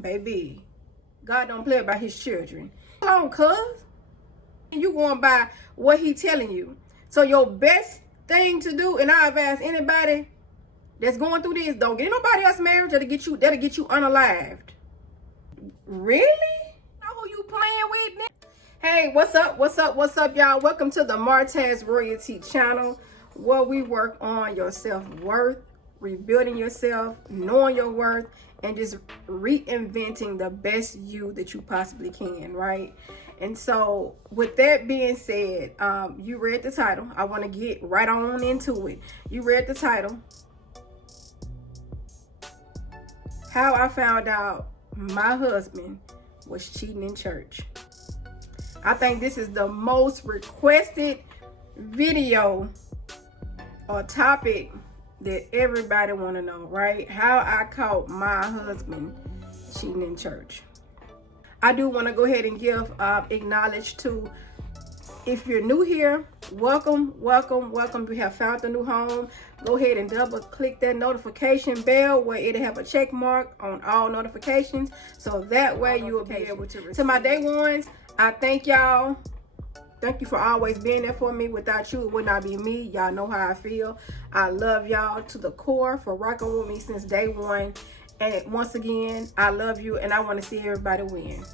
Baby, God don't play about his children. Hold on, cuz. You going by what he telling you. So your best thing to do, and I advise anybody that's going through this, don't get nobody else married that'll get you unalived. Really? Know who you playing with? Hey, what's up, y'all? Welcome to the Martez Royalty channel, where we work on your self-worth, rebuilding yourself, knowing your worth, and just reinventing the best you that you possibly can, right? And so with that being said, you read the title. I want to get right on into it. You read the title. How I found out my husband was cheating in church. I think this is the most requested video or topic that everybody want to know, right? How I caught my husband cheating in church. I do want to go ahead and give acknowledge to, if you're new here, welcome. You have found a new home. Go ahead and double click that notification bell where it'll have a check mark on all notifications, so that way you will be able to receive. To my day ones, I thank y'all. Thank you for always being there for me. Without you, it would not be me. Y'all know how I feel. I love y'all to the core for rocking with me since day one. And once again, I love you and I want to see everybody win.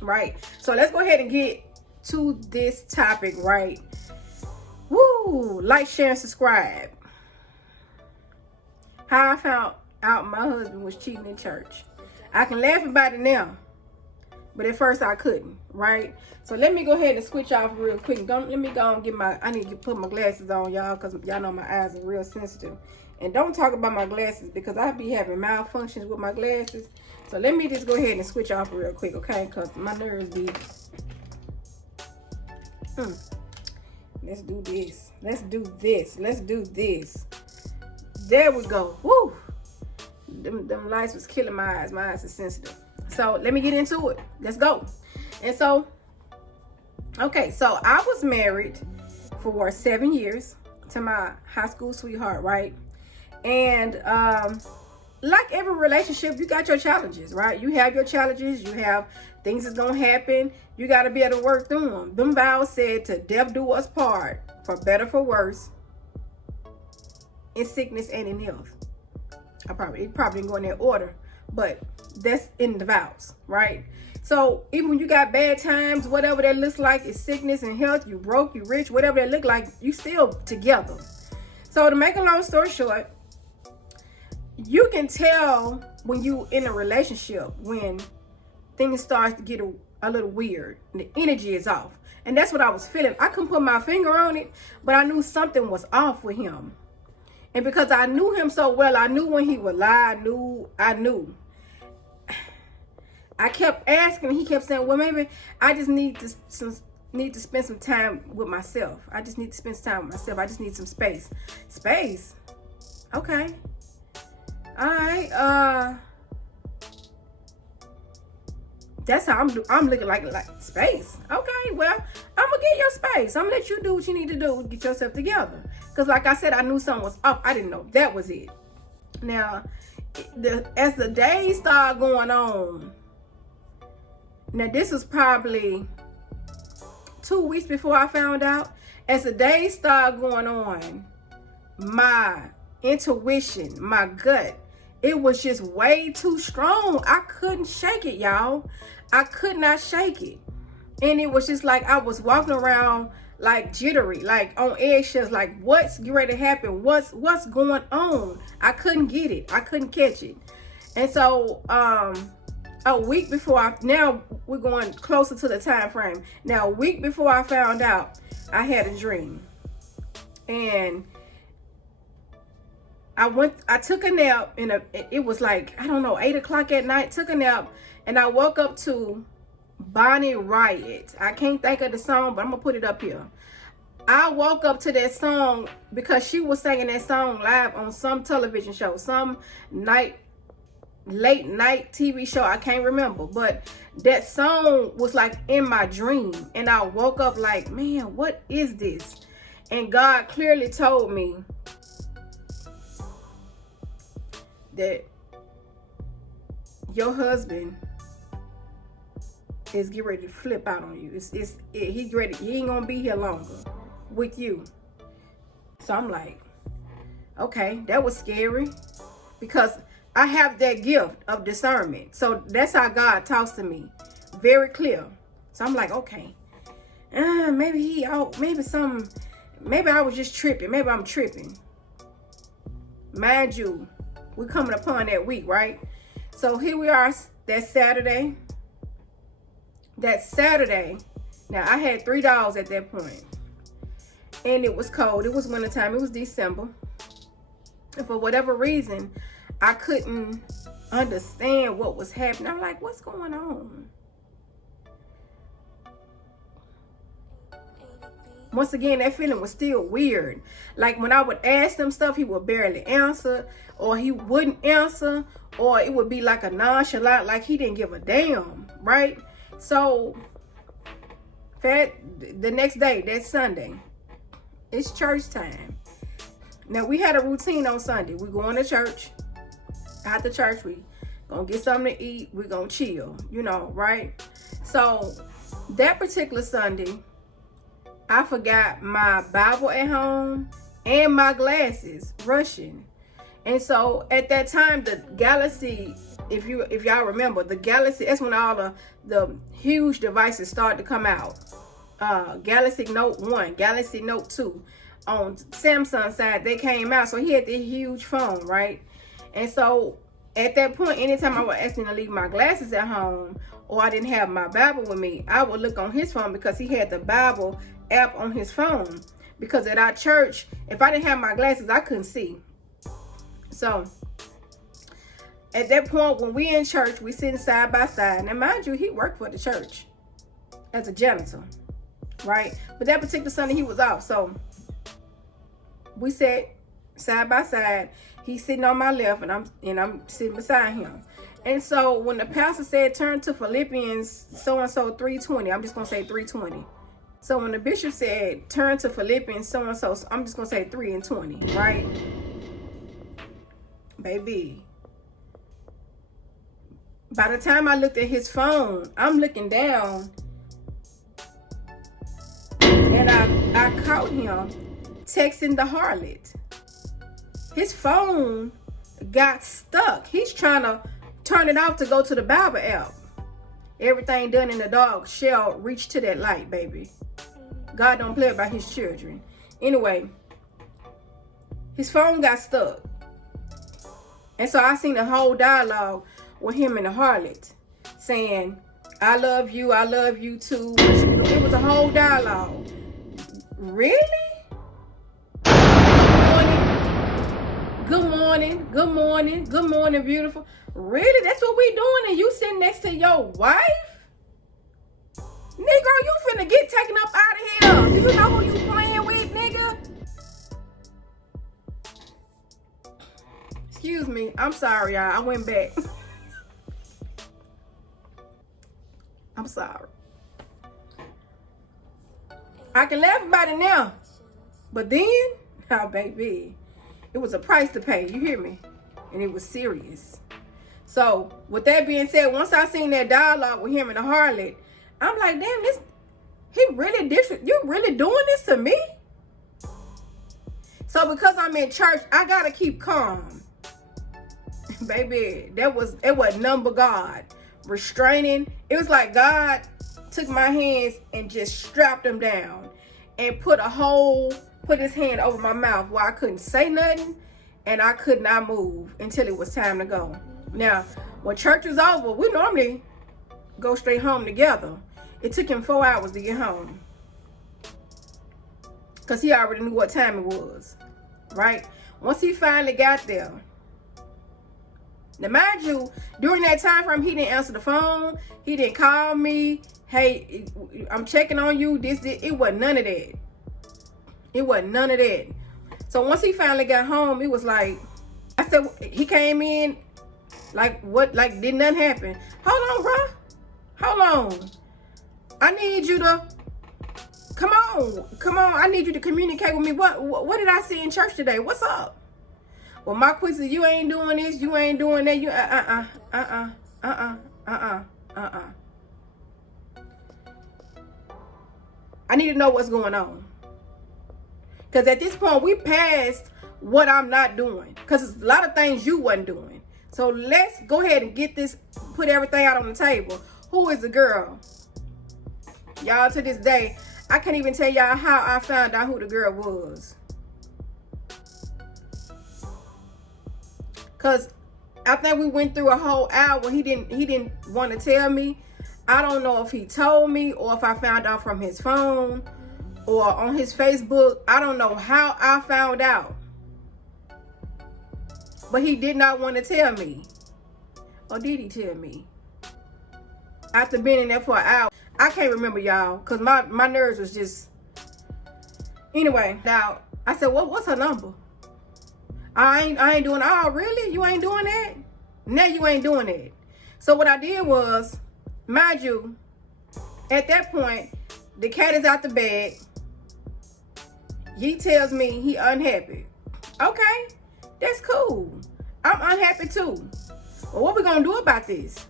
Right? So let's go ahead and get to this topic, right? Woo! Like, share, and subscribe. How I found out my husband was cheating in church. I can laugh about it now, but at first I couldn't, right? So let me go ahead and switch off real quick. Let me go and I need to put my glasses on, y'all, because y'all know my eyes are real sensitive. And don't talk about my glasses because I be having malfunctions with my glasses. So let me just go ahead and switch off real quick, okay? Because my nerves be... Let's do this. Let's do this. There we go. Woo! Them lights was killing my eyes. My eyes are sensitive. So let me get into it. Let's go. And so, okay, so I was married for 7 years to my high school sweetheart, right? And like every relationship, you got your challenges, right? You have your challenges. You have things that's gonna happen. You got to be able to work through them. Them vows said to death do us part, for better, for worse, in sickness and in health. It probably didn't go in that order, but that's in the vows, right? So even when you got bad times, whatever that looks like, is sickness and health, you broke, you rich, whatever that look like, you still together. So to make a long story short, you can tell when you in a relationship when things start to get a little weird and the energy is off. And that's what I was feeling. I couldn't put my finger on it, but I knew something was off with him. And because I knew him so well, I knew when he would lie. I knew. I kept asking, he kept saying, well, maybe I just need to spend some time with myself. I just need to spend some time with myself. I just need some space. Space? Okay. All right. That's how I'm looking like space. Okay, well, I'm gonna get your space. I'm gonna let you do what you need to do to get yourself together. Because like I said, I knew something was up. I didn't know that was it. Now, as the days started going on, now this was probably 2 weeks before I found out. As the days started going on, my intuition, my gut, it was just way too strong. I couldn't shake it, y'all. I could not shake it. And it was just like I was walking around like jittery, like on eggshells, like what's getting ready to happen? What's going on? I couldn't get it. I couldn't catch it. And so a week before now we're going closer to the time frame. Now, a week before I found out, I had a dream. And I took a nap it was like, I don't know, 8 o'clock at night, took a nap, and I woke up to Bonnie Riot. I can't think of the song, but I'm gonna put it up here. I woke up to that song because she was singing that song live on some television show, some late night TV show. I can't remember, but that song was like in my dream, and I woke up like, man, what is this? And God clearly told me that your husband is getting ready to flip out on you. He's ready. He ain't gonna be here longer with you. So I'm like, okay, that was scary, because I have that gift of discernment. So that's how God talks to me, very clear. So I'm like, okay, maybe I was just tripping. Maybe I'm tripping. Mind you, we're coming upon that week, right? So here we are, that Saturday. Now I had $3 at that point, and it was cold. It was wintertime. It was December. And for whatever reason, I couldn't understand what was happening. I'm like, what's going on? Once again, that feeling was still weird. Like when I would ask him stuff, he would barely answer, or he wouldn't answer, or it would be like a nonchalant, like he didn't give a damn, right? So the next day, that Sunday, it's church time. Now we had a routine on Sunday. We going to church. After church, we gonna get something to eat. We gonna chill, right? So that particular Sunday, I forgot my Bible at home and my glasses rushing. And so at that time, the Galaxy, if y'all remember, the Galaxy, that's when all the huge devices started to come out. Galaxy Note 1, Galaxy Note 2. On Samsung side, they came out. So he had this huge phone, right? And so at that point, anytime I was asking to leave my glasses at home, or I didn't have my Bible with me, I would look on his phone, because he had the Bible app on his phone. Because at our church, if I didn't have my glasses, I couldn't see. So at that point, when we in church, we sitting side by side. Now mind you, he worked for the church as a janitor, right? But that particular Sunday, he was off. So we sat side by side. He's sitting on my left, and I'm sitting beside him. And so when the pastor said, turn to Philippians so-and-so 3:20, I'm just going to say 3:20. So when the bishop said, turn to Philippians so-and-so, I'm just going to say 3:20, right? Baby. By the time I looked at his phone, I'm looking down, and I caught him texting the harlot. His phone got stuck. He's trying to turn it off to go to the Bible app. Everything done in the dark shall reach to that light, baby. God don't play about his children. Anyway, his phone got stuck. And so I seen a whole dialogue with him and the harlot saying, I love you too. It was a whole dialogue. Really? Good morning, beautiful. Really? That's what we doing, and you sitting next to your wife? Nigga, you finna get taken up out of here. Do you know who you playing with, nigga? Excuse me. I'm sorry, y'all. I went back. I'm sorry. I can laugh about it now. But then, oh, baby, it was a price to pay. You hear me? And it was serious. So, with that being said, once I seen that dialogue with him and the harlot, I'm like, damn, you really doing this to me? So, because I'm in church, I gotta keep calm. Baby, it was number God restraining. It was like God took my hands and just strapped them down and put his hand over my mouth where I couldn't say nothing and I could not move until it was time to go. Now, when church was over, we normally go straight home together. It took him 4 hours to get home because he already knew what time it was, right? Once he finally got there, now mind you, during that time frame, he didn't answer the phone. He didn't call me. Hey, I'm checking on you. It wasn't none of that. It wasn't none of that. So once he finally got home, it was like, I said, he came in, like, what, like, did nothing happen. Hold on, bro. Hold on. I need you to, come on. I need you to communicate with me. What did I see in church today? What's up? Well, my quiz is, you ain't doing this, you ain't doing that, need to know what's going on. Because at this point, we passed what I'm not doing. Because there's a lot of things you wasn't doing. So let's go ahead and get this, put everything out on the table. Who is the girl? Y'all, to this day, I can't even tell y'all how I found out who the girl was. Because I think we went through a whole hour. He didn't want to tell me. I don't know if he told me or if I found out from his phone or on his Facebook. I don't know how I found out. But he did not want to tell me. Or did he tell me? After being in there for an hour. I can't remember, y'all, because my nerves was just... Anyway, now, I said, what's her number? I ain't doing... Oh, really? You ain't doing that? Now you ain't doing it. So what I did was, mind you, at that point, the cat is out the bag. He tells me he unhappy. Okay, that's cool. I'm unhappy too. Well, what we gonna do about this?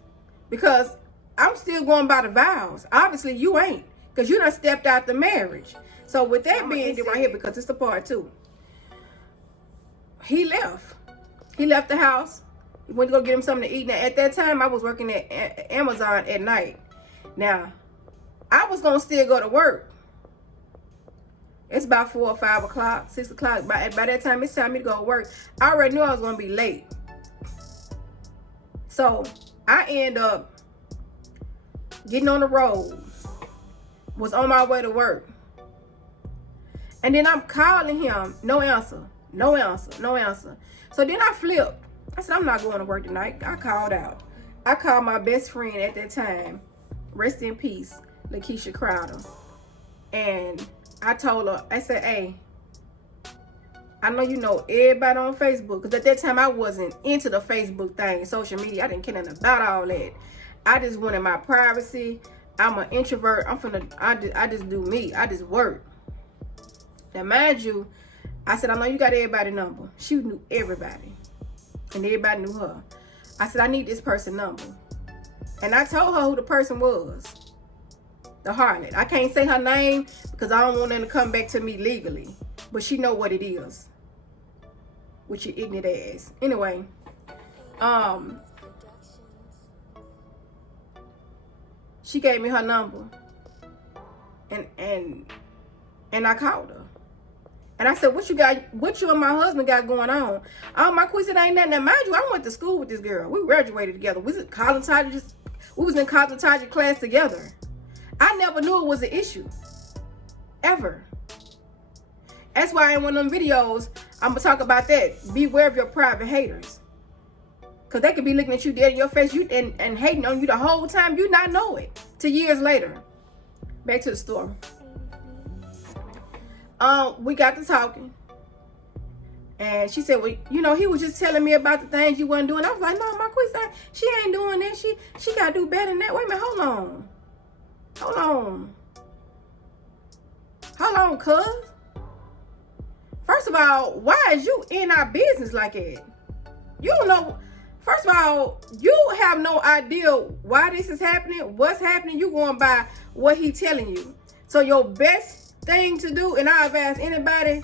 Because I'm still going by the vows. Obviously, you ain't, because you done stepped out the marriage. So with that being right here, because it's the part two, he left. He left the house. He went to go get him something to eat. Now, at that time, I was working at Amazon at night. Now, I was going to still go to work. It's about 4 or 5 o'clock, 6 o'clock. By that time, it's time for me to go to work. I already knew I was going to be late. So, I end up getting on the road. Was on my way to work. And then I'm calling him. No answer. No answer. No answer. So then I flipped. I said, I'm not going to work tonight. I called out. I called my best friend at that time. Rest in peace, Lakeisha Crowder. And I told her, I said, hey, I know you know everybody on Facebook. Because at that time, I wasn't into the Facebook thing, social media. I didn't care nothing about all that. I just wanted my privacy. I'm an introvert. I just do me. I just work. Now, mind you, I said, I know you got everybody's number. She knew everybody. And everybody knew her. I said, I need this person's number. And I told her who the person was. The harlot. I can't say her name because I don't want them to come back to me legally. But she know what it is. With your ignorant ass. Anyway. She gave me her number. And I called her. And I said, what you and my husband got going on? Oh, my queen said, ain't nothing. Now, mind you, I went to school with this girl. We graduated together. We was in cosmetology class together. I never knew it was an issue. Ever. That's why in one of them videos, I'm going to talk about that. Beware of your private haters. Because they could be looking at you dead in your face and hating on you the whole time. You not know it. Till years later. Back to the story. We got to talking. And she said, well, you know, he was just telling me about the things you wasn't doing. I was like, no, my queen said, she ain't doing that. She got to do better than that. Wait a minute, hold on. Hold on, cuz. First of all, why is you in our business like that? You don't know. First of all, you have no idea why this is happening, what's happening. You going by what he telling you. So your best thing to do, and I advise anybody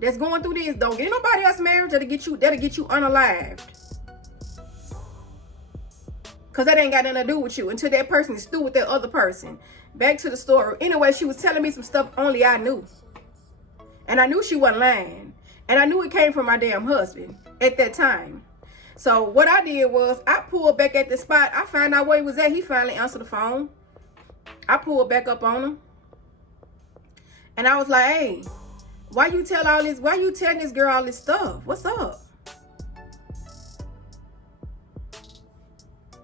that's going through this, don't get nobody else married that'll get you unalived. Because that ain't got nothing to do with you until that person is through with that other person. Back to the story. Anyway, she was telling me some stuff only I knew. And I knew she wasn't lying. And I knew it came from my damn husband at that time. So what I did was I pulled back at the spot. I found out where he was at. He finally answered the phone. I pulled back up on him. And I was like, hey, why you telling this girl all this stuff? What's up?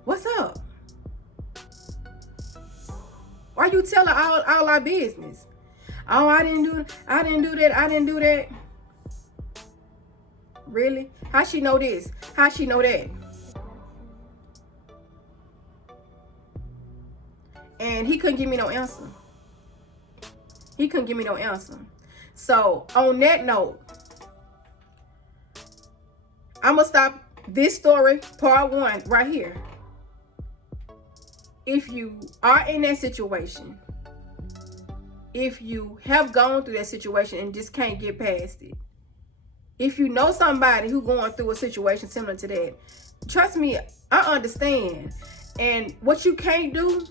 What's up? Why you tell her all our business? Oh, I didn't do that. Really? How she know this? How she know that? And he couldn't give me no answer. So, on that note, I'm going to stop this story, part 1, right here. If you are in that situation, if you have gone through that situation and just can't get past it. If you know somebody who going through a situation similar to that, trust me, I understand. And what you can't do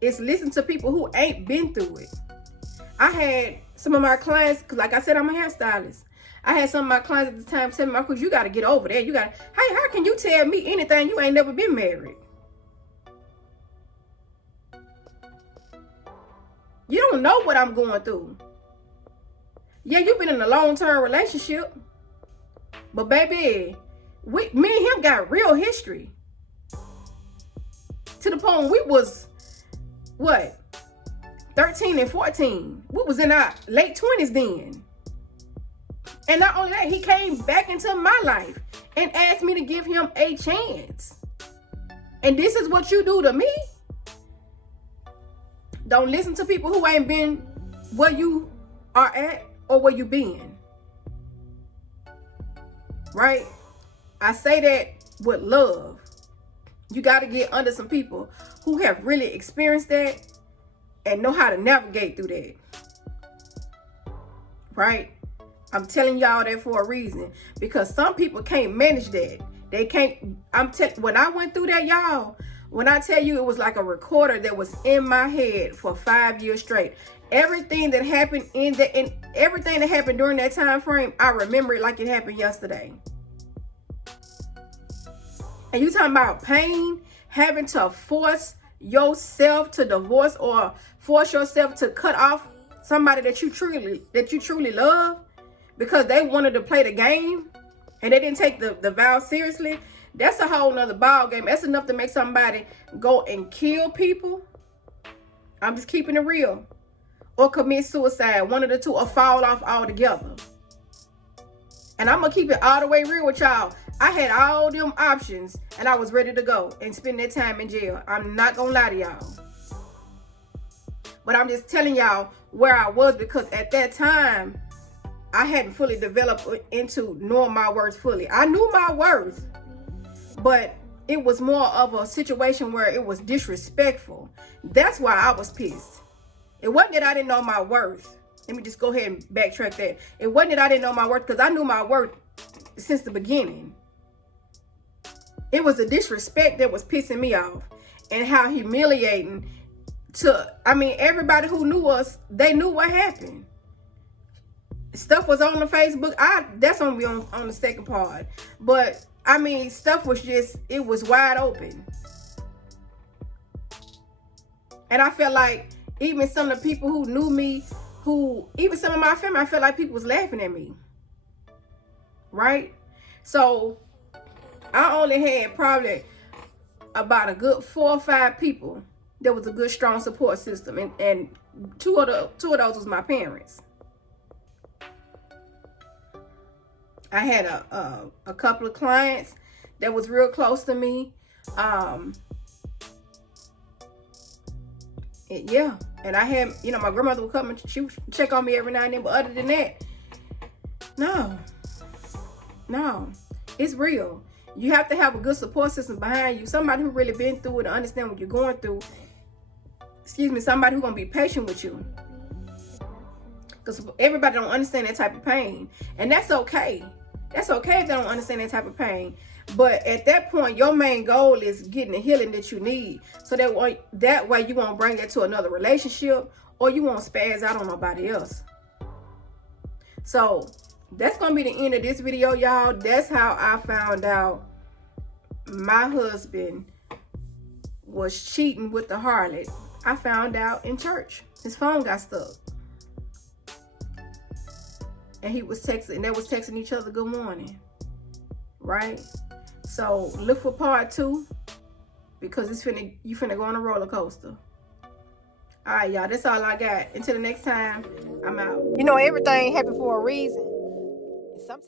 is listen to people who ain't been through it. I had some of my clients, cause like I said, I'm a hairstylist. I had some of my clients at the time tell me, Marcus, you got to get over that. Hey, how can you tell me anything? You ain't never been married. You don't know what I'm going through. Yeah, you've been in a long-term relationship. But baby, me and him got real history. To the point we was, what, 13 and 14. We was in our late 20s then. And not only that, he came back into my life and asked me to give him a chance. And this is what you do to me? Don't listen to people who ain't been where you are at or where you been. Right? I say that with love. You got to get under some people who have really experienced that and know how to navigate through that. Right? I'm telling y'all that for a reason. Because some people can't manage that. They can't. When I went through that, y'all, when I tell you it was like a recorder that was in my head for 5 years straight. Everything that happened and everything that happened during that time frame, I remember it like it happened yesterday. And you talking about pain, having to force yourself to divorce or force yourself to cut off somebody that you truly love because they wanted to play the game and they didn't take the vow seriously. That's a whole nother ball game. That's enough to make somebody go and kill people. I'm just keeping it real. Or commit suicide, one of the two, or fall off altogether. And I'm going to keep it all the way real with y'all. I had all them options and I was ready to go and spend that time in jail. I'm not going to lie to y'all. But I'm just telling y'all where I was because at that time, I hadn't fully developed into knowing my worth fully. I knew my worth, but it was more of a situation where it was disrespectful. That's why I was pissed. It wasn't that I didn't know my worth. Let me just go ahead and backtrack that. It wasn't that I didn't know my worth because I knew my worth since the beginning. It was the disrespect that was pissing me off and how humiliating everybody who knew us, they knew what happened. Stuff was on the Facebook. That's on the second part. But stuff was it was wide open. And I felt like even some of the people who knew me, even some of my family, I felt like people was laughing at me. Right? So I only had probably about a good 4 or 5 people that was a good, strong support system. And two of those was my parents. I had a couple of clients that was real close to me. And I had, my grandmother would come and she would check on me every now and then. But other than that, no, it's real. You have to have a good support system behind you. Somebody who really been through it and understand what you're going through. Somebody who's going to be patient with you. Because everybody don't understand that type of pain. And that's okay. That's okay if they don't understand that type of pain. But at that point, your main goal is getting the healing that you need. So that way you won't bring that to another relationship or you won't spaz out on nobody else. So that's going to be the end of this video, y'all. That's how I found out my husband was cheating with the harlot. I found out in church. His phone got stuck. And he was texting, and they was texting each other good morning. Right? So look for part 2 because you finna go on a roller coaster. All right, y'all. That's all I got. Until the next time, I'm out. Everything happened for a reason. Sometimes